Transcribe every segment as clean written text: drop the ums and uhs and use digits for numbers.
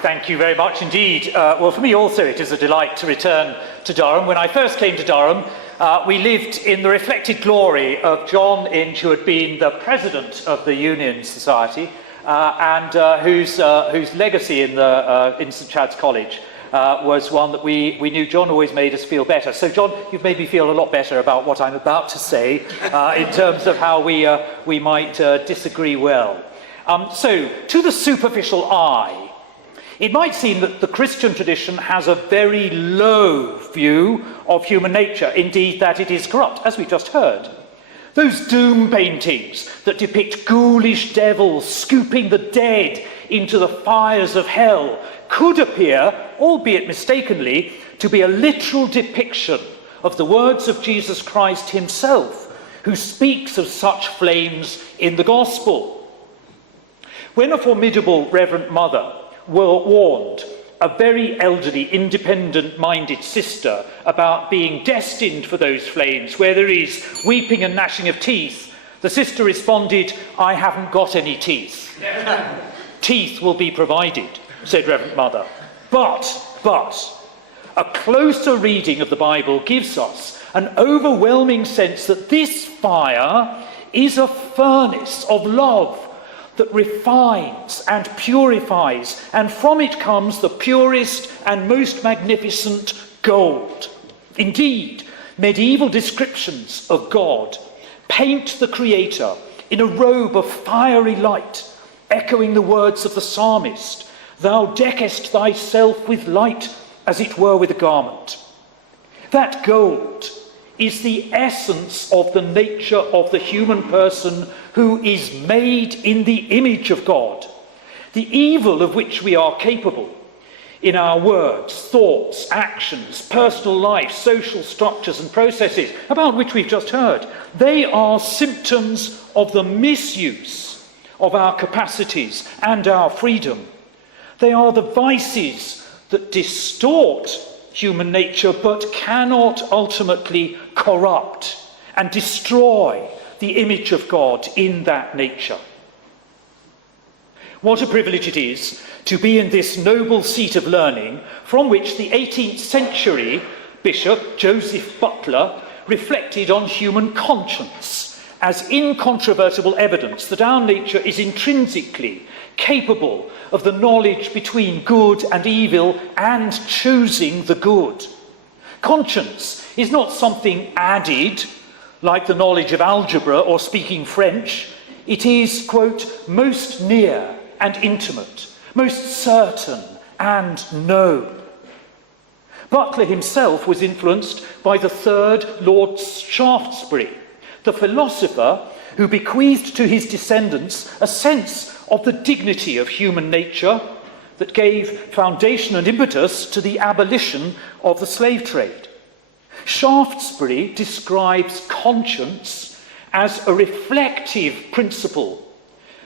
Thank you very much indeed. Well, for me also it is a delight to return to Durham. When I first came to Durham, we lived in the reflected glory of John Inch, who had been the president of the Union Society and whose legacy in St Chad's College was one that we knew. John always made us feel better. So, John, you've made me feel a lot better about what I'm about to say in terms of how we might disagree well. So, to the superficial eye, it might seem that the Christian tradition has a very low view of human nature, indeed that it is corrupt, as we just heard. Those doom paintings that depict ghoulish devils scooping the dead into the fires of hell could appear, albeit mistakenly, to be a literal depiction of the words of Jesus Christ himself, who speaks of such flames in the Gospel. When a formidable Reverend Mother warned a very elderly, independent-minded sister about being destined for those flames, where there is weeping and gnashing of teeth, the sister responded, "I haven't got any teeth." "Teeth will be provided," said Reverend Mother. But, a closer reading of the Bible gives us an overwhelming sense that this fire is a furnace of love that refines and purifies, and from it comes the purest and most magnificent gold. Indeed, medieval descriptions of God paint the Creator in a robe of fiery light, echoing the words of the psalmist, "Thou deckest thyself with light, as it were with a garment." That gold is the essence of the nature of the human person who is made in the image of God, the evil of which we are capable in our words, thoughts, actions, personal life, social structures and processes, about which we've just heard. They are symptoms of the misuse of our capacities and our freedom. They are the vices that distort human nature but cannot ultimately corrupt and destroy the image of God in that nature. What a privilege it is to be in this noble seat of learning from which the 18th century Bishop Joseph Butler reflected on human conscience as incontrovertible evidence that our nature is intrinsically capable of the knowledge between good and evil and choosing the good. Conscience is not something added, like the knowledge of algebra or speaking French. It is, quote, most near and intimate, most certain and known. Butler himself was influenced by the third Lord Shaftesbury, the philosopher who bequeathed to his descendants a sense of the dignity of human nature that gave foundation and impetus to the abolition of the slave trade. Shaftesbury describes conscience as a reflective principle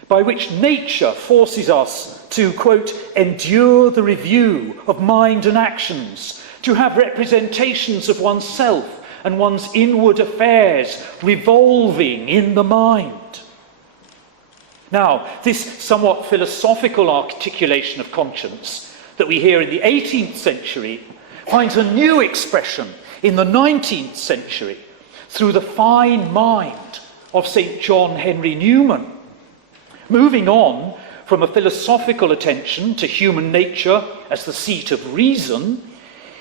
by which nature forces us to, quote, endure the review of mind and actions, to have representations of oneself and one's inward affairs revolving in the mind. Now, this somewhat philosophical articulation of conscience that we hear in the 18th century finds a new expression in the 19th century through the fine mind of St. John Henry Newman. Moving on from a philosophical attention to human nature as the seat of reason,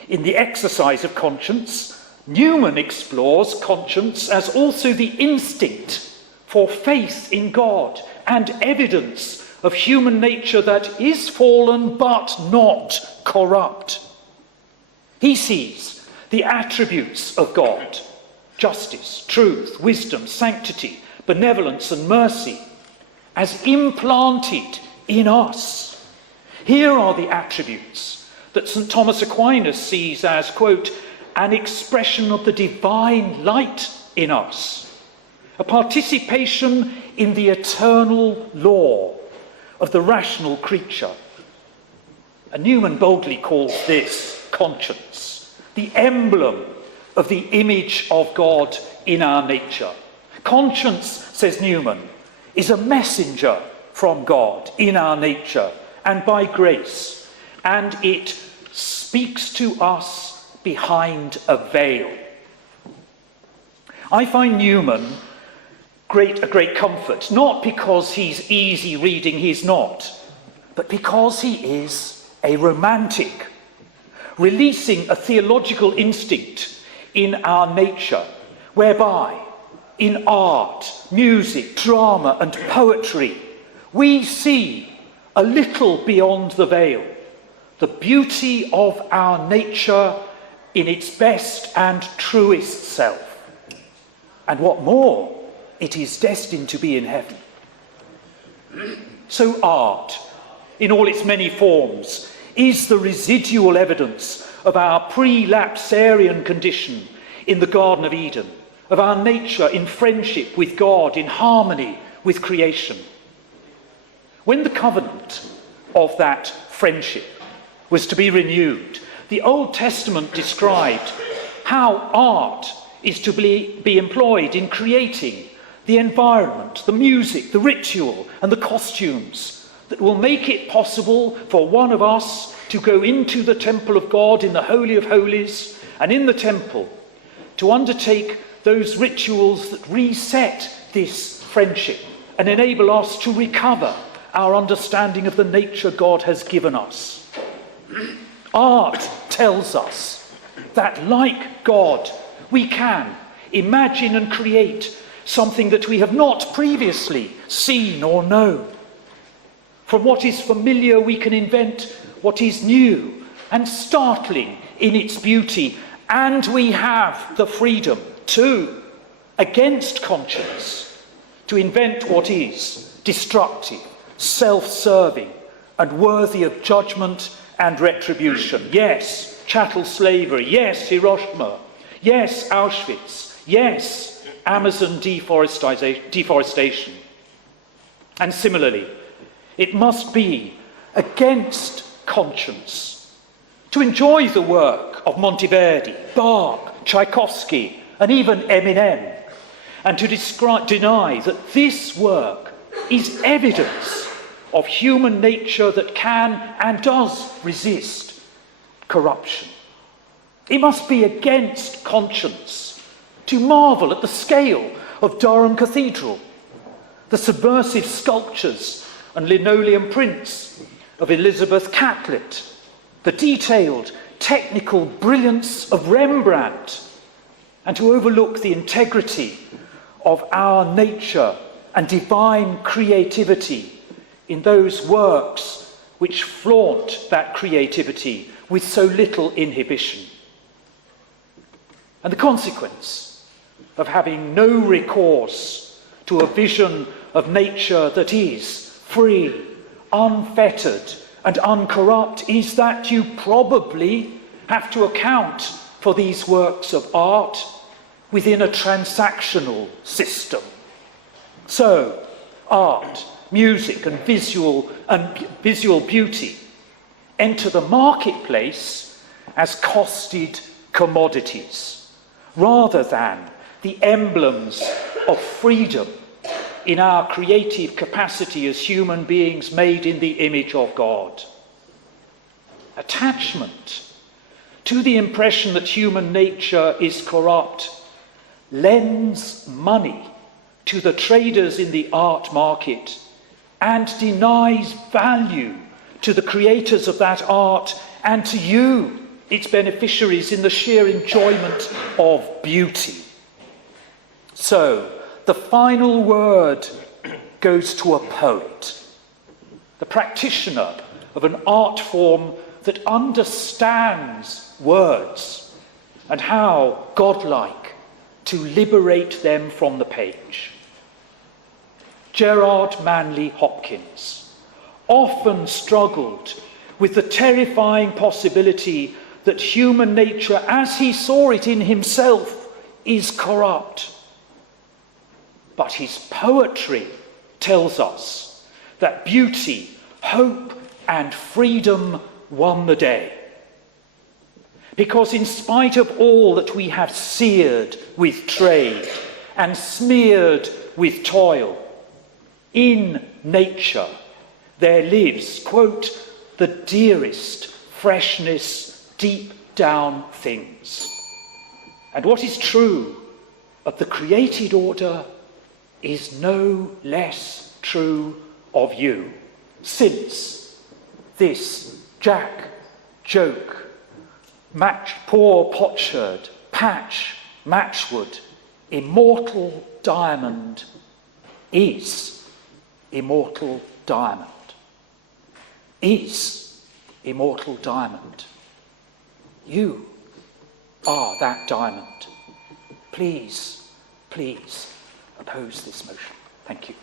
in the exercise of conscience, Newman explores conscience as also the instinct for faith in God and evidence of human nature that is fallen but not corrupt. He sees the attributes of God, justice, truth, wisdom, sanctity, benevolence and mercy, as implanted in us. Here are the attributes that St. Thomas Aquinas sees as, quote, an expression of the divine light in us, a participation in the eternal law of the rational creature. And Newman boldly calls this conscience, the emblem of the image of God in our nature. Conscience, says Newman, is a messenger from God in our nature and by grace, and it speaks to us behind a veil. I find Newman a great comfort, not because he's easy reading, he's not, but because he is a romantic, releasing a theological instinct in our nature, whereby in art, music, drama, and poetry, we see a little beyond the veil, the beauty of our nature in its best and truest self. And what more, it is destined to be in heaven. So art, in all its many forms, is the residual evidence of our pre-lapsarian condition in the Garden of Eden, of our nature in friendship with God, in harmony with creation. When the covenant of that friendship was to be renewed, the Old Testament described how art is to be employed in creating the environment, the music, the ritual, and the costumes that will make it possible for one of us to go into the temple of God in the Holy of Holies, and in the temple to undertake those rituals that reset this friendship and enable us to recover our understanding of the nature God has given us. Art tells us that, like God, we can imagine and create something that we have not previously seen or known. From what is familiar, we can invent what is new and startling in its beauty, and we have the freedom to, against conscience, to invent what is destructive, self-serving, and worthy of judgment and retribution. Yes, chattel slavery. Yes, Hiroshima. Yes, Auschwitz. Yes, Amazon deforestation. And similarly, it must be against conscience to enjoy the work of Monteverdi, Bach, Tchaikovsky, and even Eminem, and to deny that this work is evidence of human nature that can and does resist corruption. It must be against conscience to marvel at the scale of Durham Cathedral, the subversive sculptures and linoleum prints of Elizabeth Catlett, the detailed technical brilliance of Rembrandt, and to overlook the integrity of our nature and divine creativity in those works which flaunt that creativity with so little inhibition. And the consequence of having no recourse to a vision of nature that is free, unfettered, and uncorrupt is that you probably have to account for these works of art within a transactional system. So, art, music, and visual beauty enter the marketplace as costed commodities, rather than the emblems of freedom in our creative capacity as human beings made in the image of God. Attachment to the impression that human nature is corrupt lends money to the traders in the art market and denies value to the creators of that art and to you, its beneficiaries, in the sheer enjoyment of beauty. So, the final word goes to a poet, the practitioner of an art form that understands words and how godlike to liberate them from the page. Gerard Manley Hopkins often struggled with the terrifying possibility that human nature, as he saw it in himself, is corrupt. But his poetry tells us that beauty, hope, and freedom won the day. Because in spite of all that we have seared with trade and smeared with toil, in nature there lives, quote, the dearest freshness, deep down things. And what is true of the created order is no less true of you, since this Jack, Joke, Match, poor potsherd, Patch, Matchwood, immortal diamond is immortal diamond. Is immortal diamond. You are that diamond. Please, please oppose this motion. Thank you.